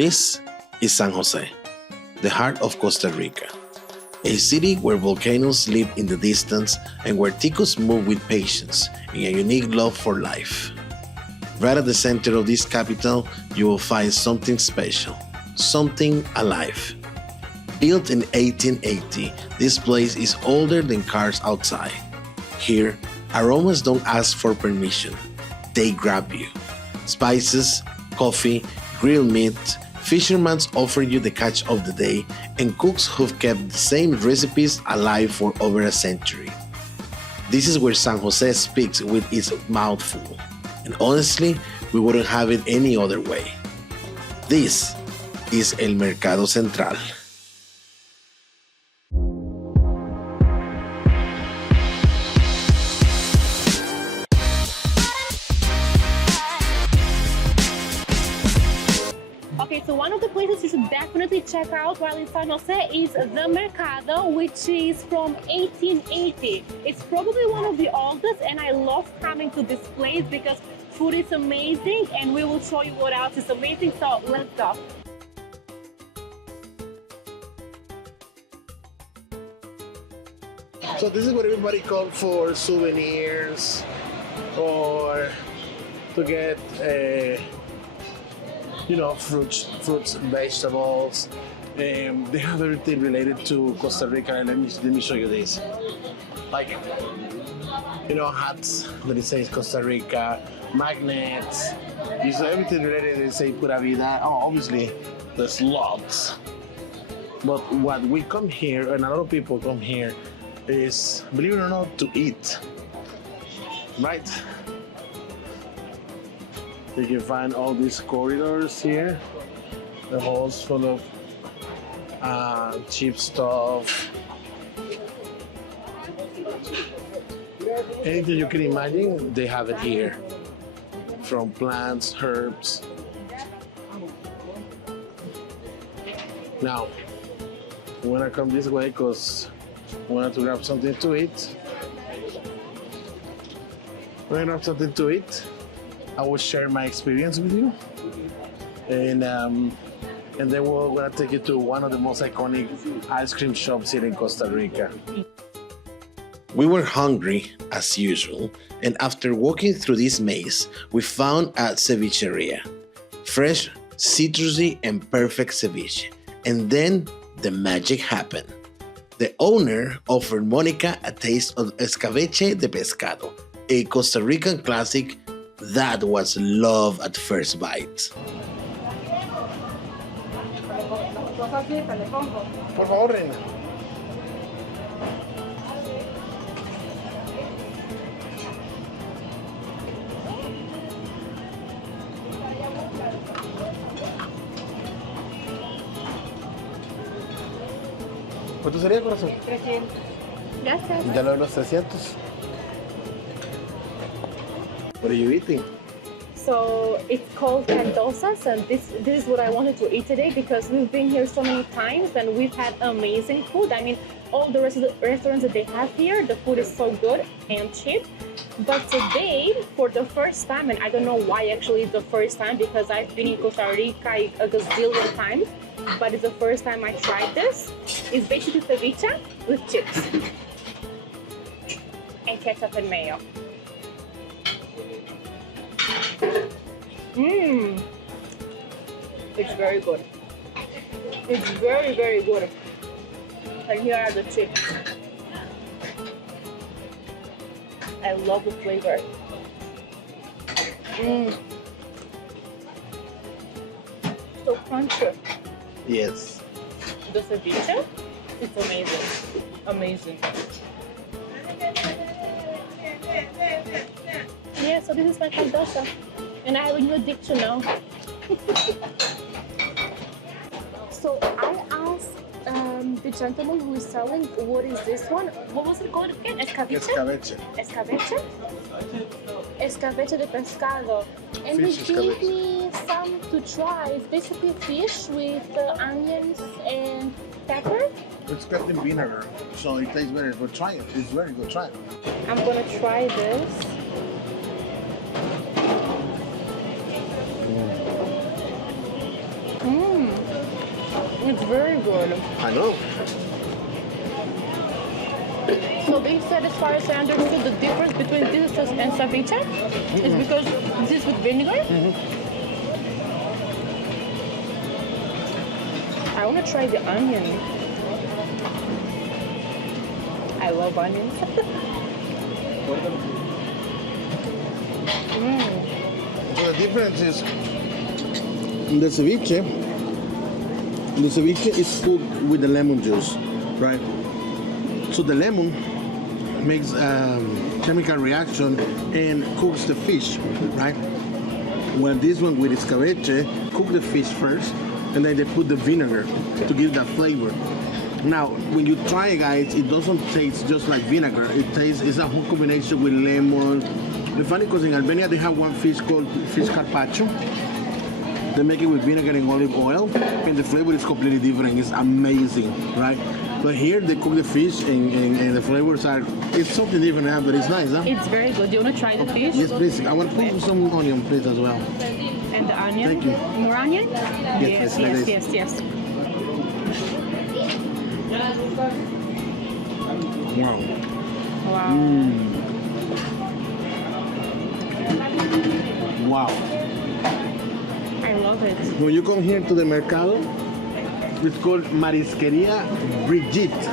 This is San José, the heart of Costa Rica, a city where volcanoes live in the distance and where ticos move with patience in a unique love for life. Right at the center of this capital, you will find something special, something alive. Built in 1880, this place is older than cars outside. Here, aromas don't ask for permission, they grab you. Spices, coffee, grilled meat, fishermen offer you the catch of the day, and cooks who've kept the same recipes alive for over a century. This is where San José speaks with its mouth full, and honestly, we wouldn't have it any other way. This is El Mercado Central. Okay, so one of the places you should definitely check out while in San Jose is the Mercado, which is from 1880. It's probably one of the oldest, and I love coming to this place because food is amazing, and we will show you what else is amazing, so let's go. So this is what everybody calls for souvenirs or to get fruits, vegetables. They have everything related to Costa Rica. Let me show you this. Like, hats that it says Costa Rica, magnets. You see everything related. They say Pura Vida. Oh, obviously, there's lots. But what we come here, and a lot of people come here, is, believe it or not, to eat. Right? You can find all these corridors here, the halls full of cheap stuff. Anything you can imagine, they have it here. From plants, herbs. Now, we want to come this way because we want to grab something to eat. I will share my experience with you, and then we're gonna take you to one of the most iconic ice cream shops here in Costa Rica. We were hungry, as usual, and after walking through this maze, we found a cevicheria. Fresh, citrusy, and perfect ceviche. And then the magic happened. The owner offered Monika a taste of Escabeche de pescado, a Costa Rican classic that was love at first bite. Por favor, reina. ¿Cuánto sería, corazón? 300. Gracias. Ya lo de los 300. What are you eating? So it's called candosas, and this is what I wanted to eat today because we've been here so many times and we've had amazing food. I mean, all the restaurants that they have here, the food is so good and cheap. But today, for the first time, and I don't know why actually it's the first time because I've been in Costa Rica a gazillion times, but it's the first time I tried this. It's basically ceviche with chips and ketchup and mayo. It's very good. It's very, very good. And here are the chips. I love the flavor. So crunchy. Yes. The ceviche, it's amazing. Amazing. Yeah, so this is my caldosa. And I have a new addiction now. So I asked the gentleman who is selling, what is this one? What was it called again? Escabeche? Escabeche. Escabeche? Escabeche de pescado. And Fish he gave escabeche. me some to try. It's basically fish with onions and pepper. It's got in vinegar, so it tastes better. But try it. It's very good. Try it. I'm gonna try this. Lolo. I know. So they said, as far as I understood, the difference between this and ceviche is because this is with vinegar. I want to try the onion. I love onions. So the difference is the ceviche is cooked with the lemon juice, right? So the lemon makes chemical reaction and cooks the fish, right? Well, this one with escabeche, cook the fish first, and then they put the vinegar to give that flavor. Now, when you try it, guys, it doesn't taste just like vinegar. It's a whole combination with lemon. The funny because in Albania they have one fish called fish carpaccio. They make it with vinegar and olive oil, and the flavor is completely different. It's amazing, right? But here they cook the fish and the flavors it's something different, but it's nice, huh? It's very good. Do you want to try the fish? Yes, please. I want to put some onion, please, as well. And the onion? Thank you. More onion? Yes, yes. Wow. Wow. Wow. I love it. When you come here to the Mercado, it's called Marisqueria Brigitte.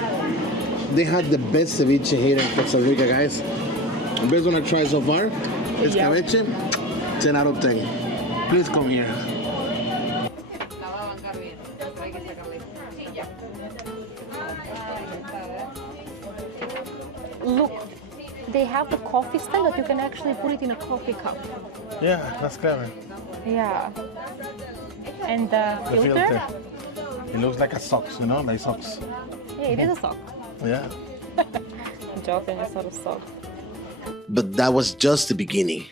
They had the best ceviche here in Costa Rica, guys. The best one I tried so far. Escabeche, 10 out of 10. Please come here. Look, they have the coffee stand that you can actually put it in a coffee cup. Yeah, that's clever. Yeah. And the filter? It looks like a socks, like socks. Yeah, it is a sock. Yeah. Joking, it's not a sock. But that was just the beginning.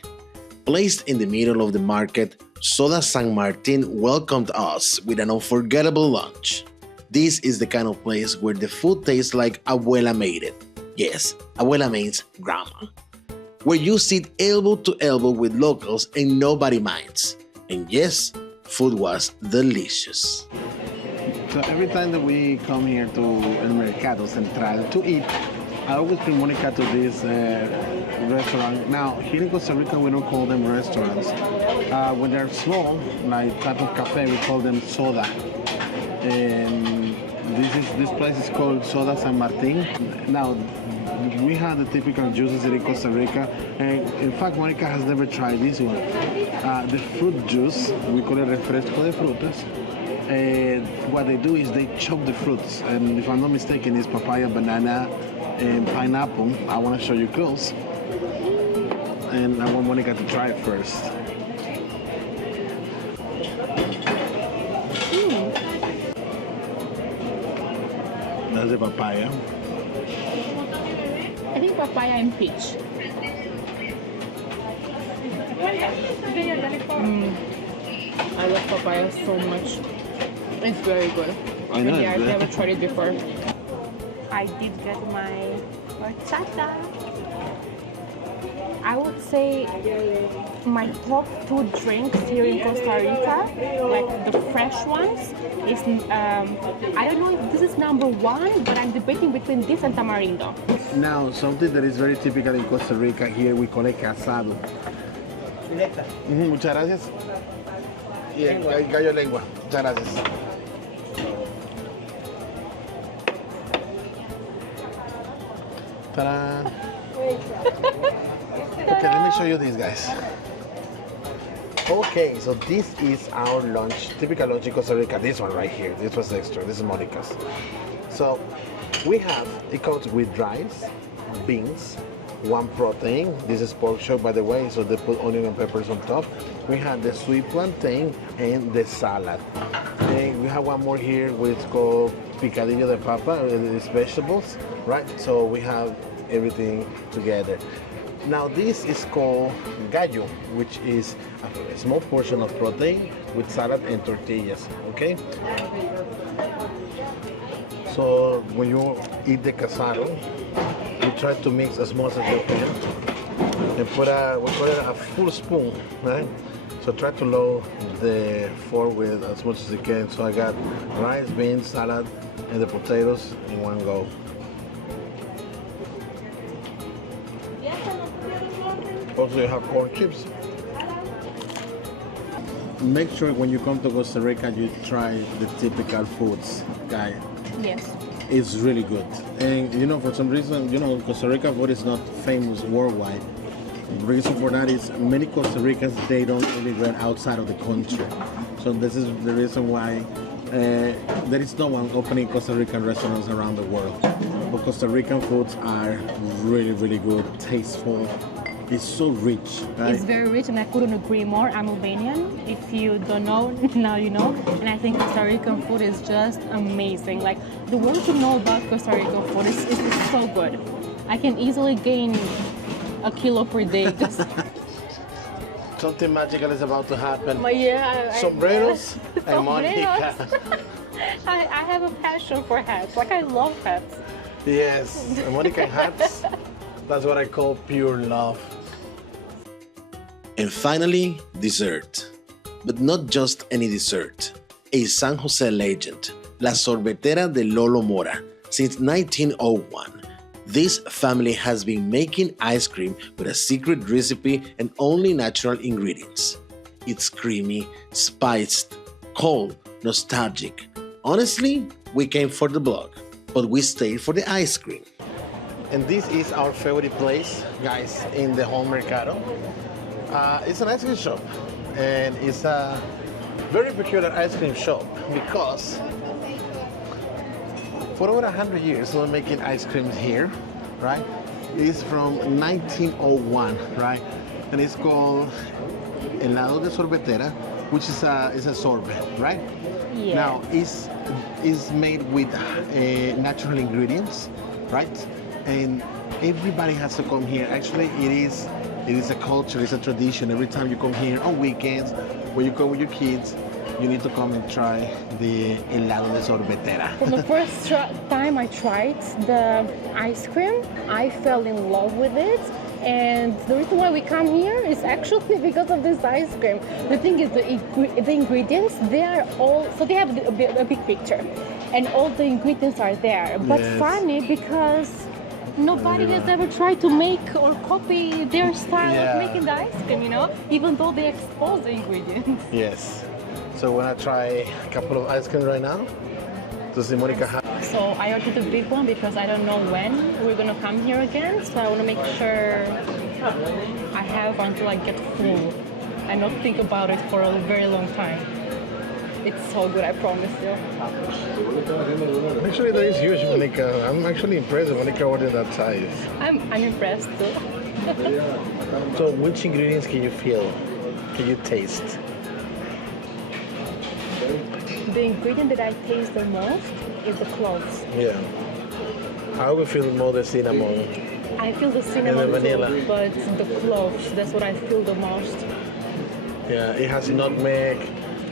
Placed in the middle of the market, Soda San Martín welcomed us with an unforgettable lunch. This is the kind of place where the food tastes like abuela made it. Yes, abuela means grandma. Where you sit elbow to elbow with locals and nobody minds. And yes, food was delicious. So every time that we come here to El Mercado Central to eat, I always bring Monika to this restaurant. Now, here in Costa Rica, we don't call them restaurants. When they're small, like type of cafe, we call them soda. And this place is called Soda San Martín. Now, we have the typical juices here in Costa Rica, and in fact, Monika has never tried this one. The fruit juice, we call it refresco de frutas. And what they do is they chop the fruits, and if I'm not mistaken, it's papaya, banana, and pineapple. I want to show you close, and I want Monika to try it first. That's the papaya. I think papaya and peach. I love papaya so much. It's very good. I know. Yeah, I've never tried it before. I did get my horchata. I would say my top 2 drinks here in Costa Rica, like the fresh ones, is I don't know if this is number 1, but I'm debating between this and tamarindo. Now, something that is very typical in Costa Rica here, we call it casado. Muchas gracias. Y el gallo lengua. Muchas gracias. Ta-da. Okay, let me show you these guys. Okay, so this is our lunch, typical lunch in Costa Rica. This one right here, this was extra, this is Monika's. So we have, it comes with rice, beans, 1 protein. This is pork chop, by the way, so they put onion and peppers on top. We have the sweet plantain and the salad. And we have one more here, which is called picadillo de papa, it's vegetables, right? So we have everything together. Now this is called gallo, which is a small portion of protein with salad and tortillas, okay? So when you eat the casado, you try to mix as much as you can and put we put a full spoon, right? So try to load the fork with as much as you can. So I got rice, beans, salad, and the potatoes in one go. Also, you have corn chips. Make sure when you come to Costa Rica, you try the typical foods, guy. Yes. It's really good. And you know, for some reason, you know, Costa Rica food is not famous worldwide. The reason for that is many Costa Ricans, they don't immigrate outside of the country. So this is the reason why there is no one opening Costa Rican restaurants around the world. But Costa Rican foods are really, really good, tasteful. It's so rich, right? It's very rich, and I couldn't agree more. I'm Albanian. If you don't know, now you know. And I think Costa Rican food is just amazing. Like, the more you know about Costa Rican food is so good. I can easily gain a kilo per day. Just Something magical is about to happen. but yeah, Sombreros and Monika. I have a passion for hats. Like, I love hats. Yes, Monika hats. That's what I call pure love. And finally, dessert. But not just any dessert. A San Jose legend, La Sorbetera de Lolo Mora. Since 1901, this family has been making ice cream with a secret recipe and only natural ingredients. It's creamy, spiced, cold, nostalgic. Honestly, we came for the blog, but we stayed for the ice cream. And this is our favorite place, guys, in the whole Mercado. It's an ice cream shop, and it's a very peculiar ice cream shop because for over 100 years we're making ice cream here, right? It's from 1901, right? And it's called helado de sorbetera, which is a sorbet, right? Yeah. Now it's made with natural ingredients, right? And everybody has to come here. Actually, it is a culture, it's a tradition. Every time you come here on weekends, when you come with your kids, you need to come and try the helado de sorbetera. From the first time I tried the ice cream, I fell in love with it. And the reason why we come here is actually because of this ice cream. The thing is, the ingredients, they are all, so they have a big picture. And all the ingredients are there. But Yes. funny because nobody has ever tried to make or copy their style Yeah. of making the ice cream, you know? Even though they expose the ingredients. Yes. So when I try a couple of ice cream right now, to see Monika have. So I ordered the big one because I don't know when we're gonna come here again. So I want to make sure I have until I get full and not think about it for a very long time. It's so good, I promise you. Actually, that is huge, Monika. I'm actually impressed that Monika ordered that size. I'm impressed too. So which ingredients can you feel? Can you taste? The ingredient that I taste the most is the cloves. Yeah. I will feel more the cinnamon. I feel the cinnamon vanilla. too, but the cloves, that's what I feel the most. Yeah, it has nutmeg.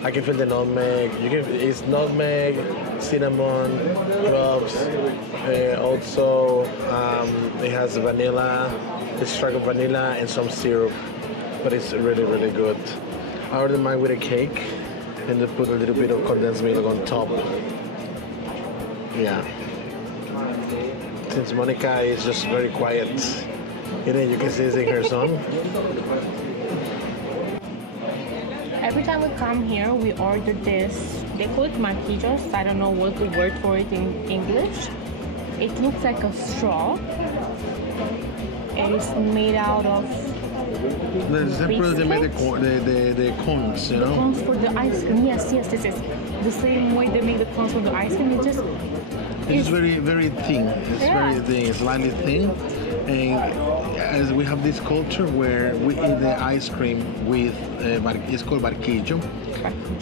I can feel the nutmeg. It's nutmeg, cinnamon, cloves. Also, it has vanilla, extract of vanilla, and some syrup. But it's really, really good. I ordered mine with a cake, and they put a little bit of condensed milk on top. Yeah. Since Monika is just very quiet, you can see it in her song. Every time we come here, we order this. They call it marquillos. I don't know what the word for it in English. It looks like a straw. It is made out of They made the cones, you know? cones for the ice cream. Yes. The same way they make the cones for the ice cream. It's very, very thin. It's Yeah. very thin, slightly thin. And as we have this culture where we eat the ice cream with, it's called barquillo.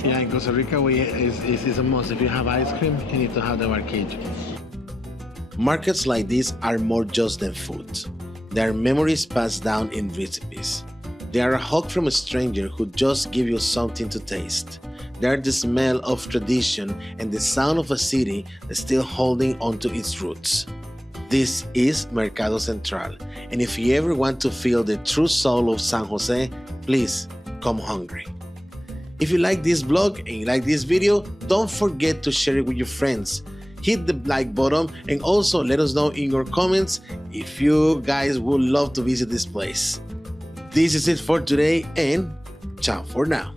Yeah, in Costa Rica, it's a must. If you have ice cream, you need to have the barquillo. Markets like this are more just than food. They are memories passed down in recipes. They are a hug from a stranger who just gives you something to taste. They are the smell of tradition and the sound of a city that's still holding onto its roots. This is Mercado Central, and if you ever want to feel the true soul of San Jose, please come hungry. If you like this vlog and you like this video, don't forget to share it with your friends. hit the like button, and also let us know in your comments if you guys would love to visit this place. This is it for today, and ciao for now.